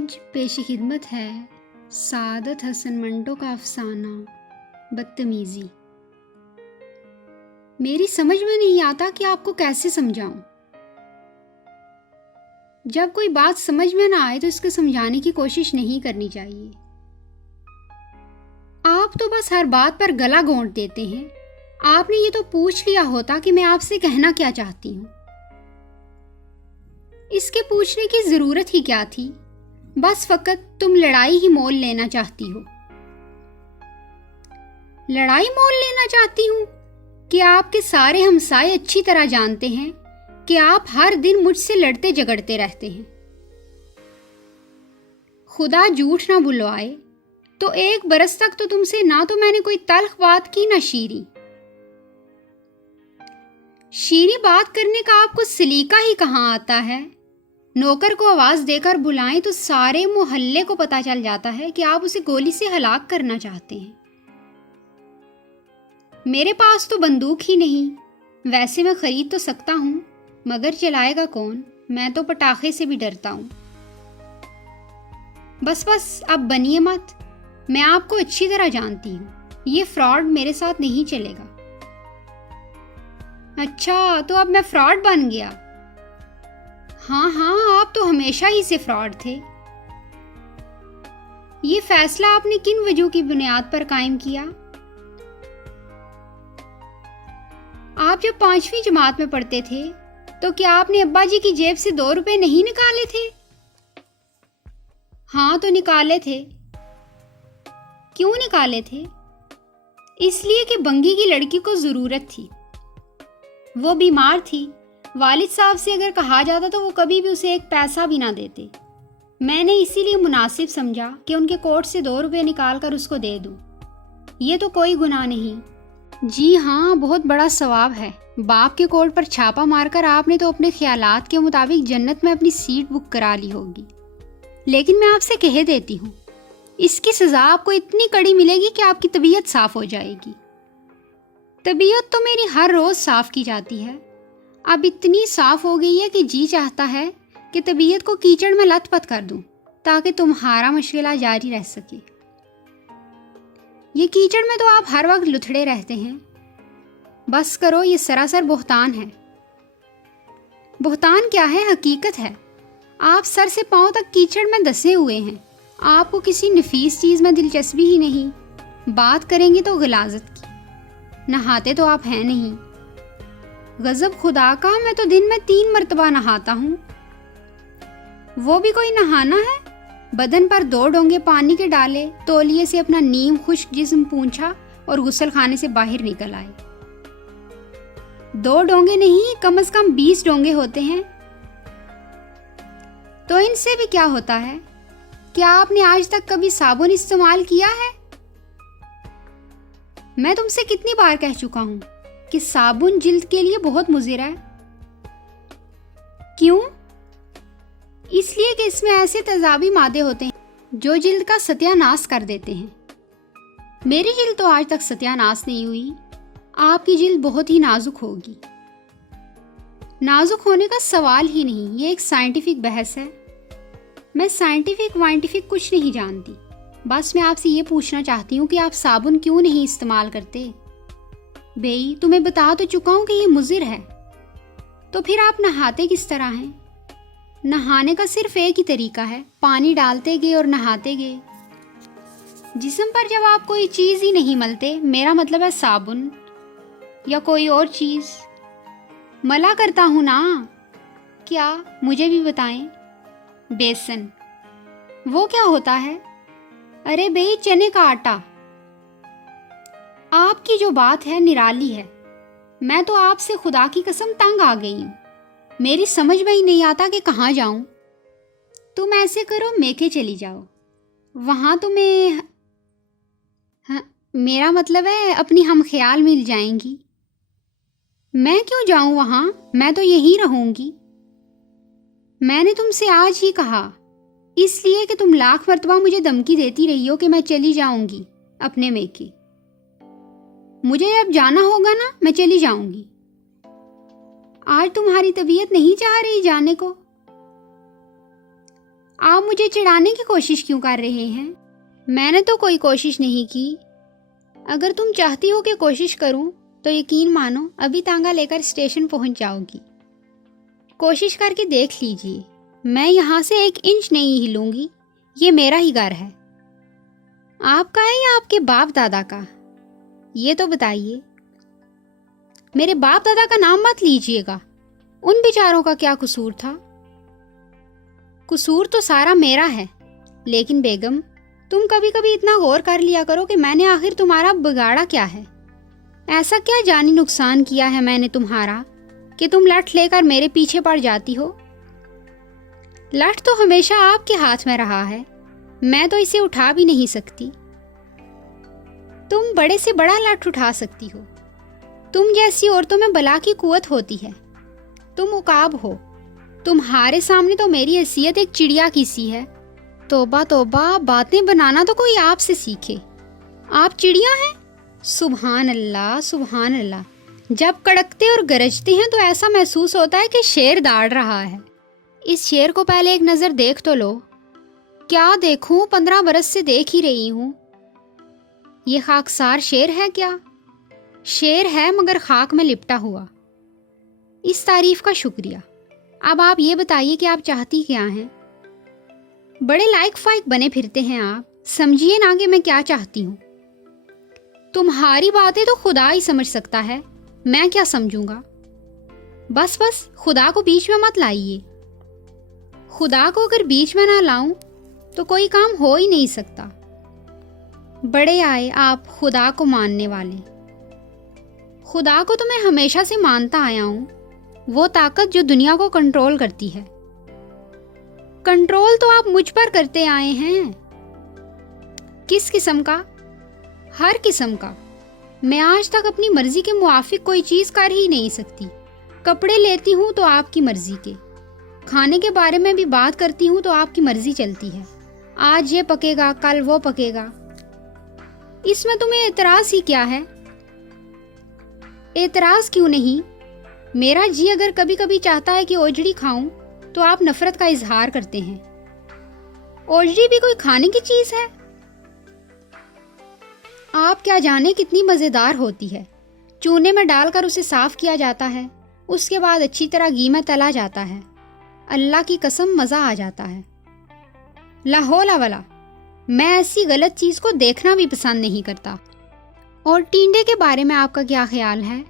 آج پیش خدمت ہے سعادت حسن منٹو کا افسانہ بدتمیزی۔ میری سمجھ میں نہیں آتا کہ آپ کو کیسے سمجھاؤں۔ جب کوئی بات سمجھ میں نہ آئے تو اس کو سمجھانے کی کوشش نہیں کرنی چاہیے۔ آپ تو بس ہر بات پر گلا گھونٹ دیتے ہیں۔ آپ نے یہ تو پوچھ لیا ہوتا کہ میں آپ سے کہنا کیا چاہتی ہوں۔ اس کے پوچھنے کی ضرورت ہی کیا تھی؟ بس فقط تم لڑائی ہی مول لینا چاہتی ہو۔ لڑائی مول لینا چاہتی ہوں کہ آپ کے سارے ہمسائے اچھی طرح جانتے ہیں کہ آپ ہر دن مجھ سے لڑتے جھگڑتے رہتے ہیں۔ خدا جھوٹ نہ بلوائے تو 1 برس تک تو تم سے نہ تو میں نے کوئی تلخ بات کی نہ شیریں۔ شیریں بات کرنے کا آپ کو سلیقہ ہی کہاں آتا ہے؟ نوکر کو آواز دے کر بلائیں تو سارے محلے کو پتہ چل جاتا ہے کہ آپ اسے گولی سے ہلاک کرنا چاہتے ہیں۔ میرے پاس تو بندوق ہی نہیں، ویسے میں خرید تو سکتا ہوں مگر چلائے گا کون؟ میں تو پٹاخے سے بھی ڈرتا ہوں۔ بس اب بنیے مت، میں آپ کو اچھی طرح جانتی ہوں، یہ فراڈ میرے ساتھ نہیں چلے گا۔ اچھا تو اب میں فراڈ بن گیا؟ ہاں آپ تو ہمیشہ ہی سے فراڈ تھے۔ یہ فیصلہ آپ نے کن وجوہ کی بنیاد پر قائم کیا؟ آپ جب 5ویں جماعت میں پڑھتے تھے تو کیا آپ نے ابا جی کی جیب سے 2 روپے نہیں نکالے تھے؟ ہاں تو نکالے تھے۔ کیوں نکالے تھے؟ اس لیے کہ بنگی کی لڑکی کو ضرورت تھی، وہ بیمار تھی۔ والد صاحب سے اگر کہا جاتا تو وہ کبھی بھی اسے 1 پیسہ بھی نہ دیتے۔ میں نے اسی لیے مناسب سمجھا کہ ان کے کوٹ سے 2 روپے نکال کر اس کو دے دوں۔ یہ تو کوئی گناہ نہیں۔ جی ہاں، بہت بڑا ثواب ہے۔ باپ کے کوٹ پر چھاپا مار کر آپ نے تو اپنے خیالات کے مطابق جنت میں اپنی سیٹ بک کرا لی ہوگی۔ لیکن میں آپ سے کہہ دیتی ہوں، اس کی سزا آپ کو اتنی کڑی ملے گی کہ آپ کی طبیعت صاف ہو جائے گی۔ طبیعت تو میری ہر روز صاف کی جاتی ہے، اب اتنی صاف ہو گئی ہے کہ جی چاہتا ہے کہ طبیعت کو کیچڑ میں لت پت کر دوں تاکہ تمہارا مشغلہ جاری رہ سکے۔ یہ کیچڑ میں تو آپ ہر وقت لتھڑے رہتے ہیں۔ بس کرو، یہ سراسر بہتان ہے۔ بہتان کیا ہے؟ حقیقت ہے۔ آپ سر سے پاؤں تک کیچڑ میں دسے ہوئے ہیں۔ آپ کو کسی نفیس چیز میں دلچسپی ہی نہیں۔ بات کریں گے تو غلاظت کی۔ نہاتے تو آپ ہیں نہیں۔ غضب خدا کا، میں تو دن میں 3 مرتبہ نہاتا ہوں۔ وہ بھی کوئی نہانا ہے؟ بدن پر 2 ڈونگے پانی کے ڈالے، تولیے سے اپنا نیم خشک جسم پونچھا اور غسل خانے سے باہر نکل آئے۔ 2 ڈونگے نہیں، کم از کم 20 ڈونگے ہوتے ہیں۔ تو ان سے بھی کیا ہوتا ہے؟ کیا آپ نے آج تک کبھی صابن استعمال کیا ہے؟ میں تم سے کتنی بار کہہ چکا ہوں کہ صابن جلد کے لیے بہت مضر ہے۔ کیوں؟ اس لیے کہ اس میں ایسے تیزابی مادے ہوتے ہیں جو جلد کا ستیہ ناش کر دیتے ہیں۔ میری جلد تو آج تک ستیہ ناش نہیں ہوئی۔ آپ کی جلد بہت ہی نازک ہوگی۔ نازک ہونے کا سوال ہی نہیں، یہ ایک سائنٹیفک بحث ہے۔ میں سائنٹیفک وائنٹیفک کچھ نہیں جانتی، بس میں آپ سے یہ پوچھنا چاہتی ہوں کہ آپ صابن کیوں نہیں استعمال کرتے؟ بھئی تمہیں بتا تو چکا ہوں کہ یہ مضر ہے، تو پھر آپ نہاتے کس طرح ہیں؟ نہانے کا صرف ایک ہی طریقہ ہے، پانی ڈالتے گئے اور نہاتے گئے۔ جسم پر جب آپ کوئی چیز ہی نہیں ملتے، میرا مطلب ہے صابن یا کوئی اور چیز، ملا کرتا ہوں نا۔ کیا؟ مجھے بھی بتائیں۔ بیسن۔ وہ کیا ہوتا ہے؟ ارے بھئی چنے کا آٹا۔ آپ کی جو بات ہے نرالی ہے، میں تو آپ سے خدا کی قسم تنگ آ گئی ہوں۔ میری سمجھ میں ہی نہیں آتا کہ کہاں جاؤں۔ تم ایسے کرو، میکے چلی جاؤ، وہاں تمہیں میرا مطلب ہے اپنی ہم خیال مل جائیں گی۔ میں کیوں جاؤں وہاں؟ میں تو یہیں رہوں گی۔ میں نے تم سے آج ہی کہا، اس لیے کہ تم لاکھ مرتبہ مجھے دھمکی دیتی رہی ہو کہ میں چلی جاؤں گی اپنے میکے۔ مجھے اب جانا ہوگا نا، میں چلی جاؤں گی۔ آج تمہاری طبیعت نہیں چاہ رہی جانے کو۔ آپ مجھے چڑھانے کی کوشش کیوں کر رہے ہیں؟ میں نے تو کوئی کوشش نہیں کی۔ اگر تم چاہتی ہو کہ کوشش کروں تو یقین مانو ابھی تانگا لے کر اسٹیشن پہنچ جاؤ گی۔ کوشش کر کے دیکھ لیجیے، میں یہاں سے 1 انچ نہیں ہلوں گی، یہ میرا ہی گھر ہے۔ آپ کا ہے یا آپ کے باپ دادا کا؟ یہ تو بتائیے۔ میرے باپ دادا کا نام مت لیجیے گا، ان بیچاروں کا کیا قصور تھا؟ قصور تو سارا میرا ہے، لیکن بیگم تم کبھی کبھی اتنا غور کر لیا کرو کہ میں نے آخر تمہارا بگاڑا کیا ہے؟ ایسا کیا جانی نقصان کیا ہے میں نے تمہارا کہ تم لٹھ لے کر میرے پیچھے پڑ جاتی ہو؟ لٹھ تو ہمیشہ آپ کے ہاتھ میں رہا ہے، میں تو اسے اٹھا بھی نہیں سکتی۔ تم بڑے سے بڑا لٹھ اٹھا سکتی ہو، تم جیسی عورتوں میں بلا کی قوت ہوتی ہے، تم عقاب ہو، تمہارے سامنے تو میری حیثیت ایک چڑیا کی سی ہے۔ توبہ توبہ، باتیں بنانا تو کوئی آپ سے سیکھے، آپ چڑیا ہیں؟ سبحان اللہ سبحان اللہ، جب کڑکتے اور گرجتے ہیں تو ایسا محسوس ہوتا ہے کہ شیر داڑ رہا ہے۔ اس شیر کو پہلے ایک نظر دیکھ تو لو۔ کیا دیکھوں، 15 برس سے دیکھ ہی رہی ہوں۔ یہ خاکسار شیر ہے کیا؟ شیر ہے مگر خاک میں لپٹا ہوا۔ اس تعریف کا شکریہ۔ اب آپ یہ بتائیے کہ آپ چاہتی کیا ہیں؟ بڑے لائق فائق بنے پھرتے ہیں آپ، سمجھیے نا کہ میں کیا چاہتی ہوں۔ تمہاری باتیں تو خدا ہی سمجھ سکتا ہے، میں کیا سمجھوں گا؟ بس خدا کو بیچ میں مت لائیے۔ خدا کو اگر بیچ میں نہ لاؤں تو کوئی کام ہو ہی نہیں سکتا۔ بڑے آئے آپ خدا کو ماننے والے۔ خدا کو تو میں ہمیشہ سے مانتا آیا ہوں، وہ طاقت جو دنیا کو کنٹرول کرتی ہے۔ کنٹرول تو آپ مجھ پر کرتے آئے ہیں۔ کس قسم کا؟ ہر قسم کا۔ میں آج تک اپنی مرضی کے موافق کوئی چیز کر ہی نہیں سکتی۔ کپڑے لیتی ہوں تو آپ کی مرضی کے، کھانے کے بارے میں بھی بات کرتی ہوں تو آپ کی مرضی چلتی ہے، آج یہ پکے گا کل وہ پکے گا۔ اس میں تمہیں اعتراض ہی کیا ہے؟ اعتراض کیوں نہیں؟ میرا جی اگر کبھی کبھی چاہتا ہے کہ اوجڑی کھاؤں تو آپ نفرت کا اظہار کرتے ہیں۔ اوجڑی بھی کوئی کھانے کی چیز ہے؟ آپ کیا جانے کتنی مزیدار ہوتی ہے۔ چونے میں ڈال کر اسے صاف کیا جاتا ہے، اس کے بعد اچھی طرح گھی میں تلا جاتا ہے، اللہ کی قسم مزہ آ جاتا ہے۔ لا حول ولا، میں ایسی غلط چیز کو دیکھنا بھی پسند نہیں کرتا۔ اور ٹینڈے کے بارے میں آپ کا کیا خیال ہے؟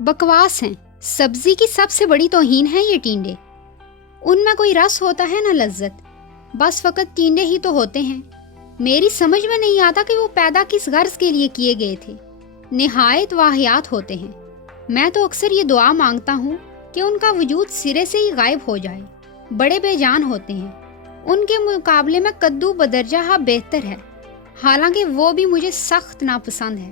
بکواس ہیں، سبزی کی سب سے بڑی توہین ہے یہ ٹینڈے۔ ان میں کوئی رس ہوتا ہے نہ لذت، بس فقط ٹینڈے ہی تو ہوتے ہیں۔ میری سمجھ میں نہیں آتا کہ وہ پیدا کس غرض کے لیے کیے گئے تھے، نہایت واہیات ہوتے ہیں۔ میں تو اکثر یہ دعا مانگتا ہوں کہ ان کا وجود سرے سے ہی غائب ہو جائے، بڑے بے جان ہوتے ہیں۔ ان کے مقابلے میں کدو بدرجہ بہتر ہے، حالانکہ وہ بھی مجھے سخت ناپسند ہے۔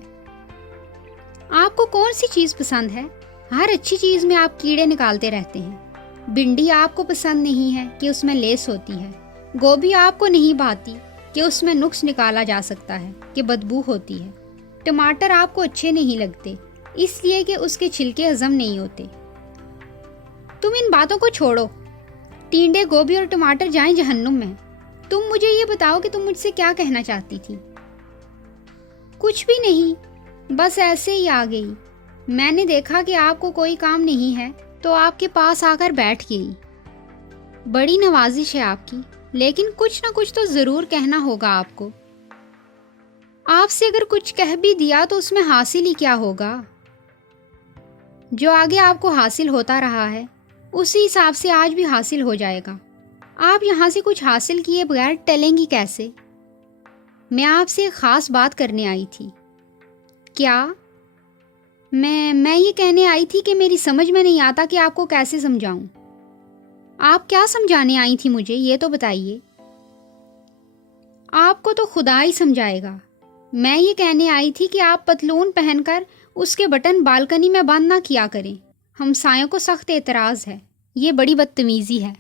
آپ کو کون سی چیز پسند ہے؟ ہر اچھی چیز میں آپ کیڑے نکالتے رہتے ہیں۔ بھنڈی آپ کو پسند نہیں ہے کہ اس میں لیس ہوتی ہے، گوبھی آپ کو نہیں بھاتی کہ اس میں نقص نکالا جا سکتا ہے کہ بدبو ہوتی ہے، ٹماٹر آپ کو اچھے نہیں لگتے اس لیے کہ اس کے چھلکے ہضم نہیں ہوتے۔ تم ان باتوں کو چھوڑو، ٹینڈے گوبھی اور ٹماٹر جائیں جہنم میں۔ تم مجھے یہ بتاؤ کہ تم مجھ سے کیا کہنا چاہتی تھی؟ کچھ بھی نہیں، بس ایسے ہی آ گئی۔ میں نے دیکھا کہ آپ کو کوئی کام نہیں ہے تو آپ کے پاس آ کر بیٹھ گئی۔ بڑی نوازش ہے آپ کی، لیکن کچھ نہ کچھ تو ضرور کہنا ہوگا آپ کو۔ آپ سے اگر کچھ کہہ بھی دیا تو اس میں حاصل ہی کیا ہوگا؟ جو آگے آپ کو حاصل ہوتا رہا ہے اسی حساب سے آج بھی حاصل ہو جائے گا۔ آپ یہاں سے کچھ حاصل کیے بغیر ٹلیں گی کیسے؟ میں آپ سے ایک خاص بات کرنے آئی تھی۔ کیا؟ میں یہ کہنے آئی تھی کہ میری سمجھ میں نہیں آتا کہ آپ کو کیسے سمجھاؤں۔ آپ کیا سمجھانے آئی تھی مجھے، یہ تو بتائیے۔ آپ کو تو خدا ہی سمجھائے گا۔ میں یہ کہنے آئی تھی کہ آپ پتلون پہن کر اس کے بٹن بالکنی میں بند نہ کیا کریں، ہمسایوں کو سخت اعتراض ہے، یہ بڑی بدتمیزی ہے۔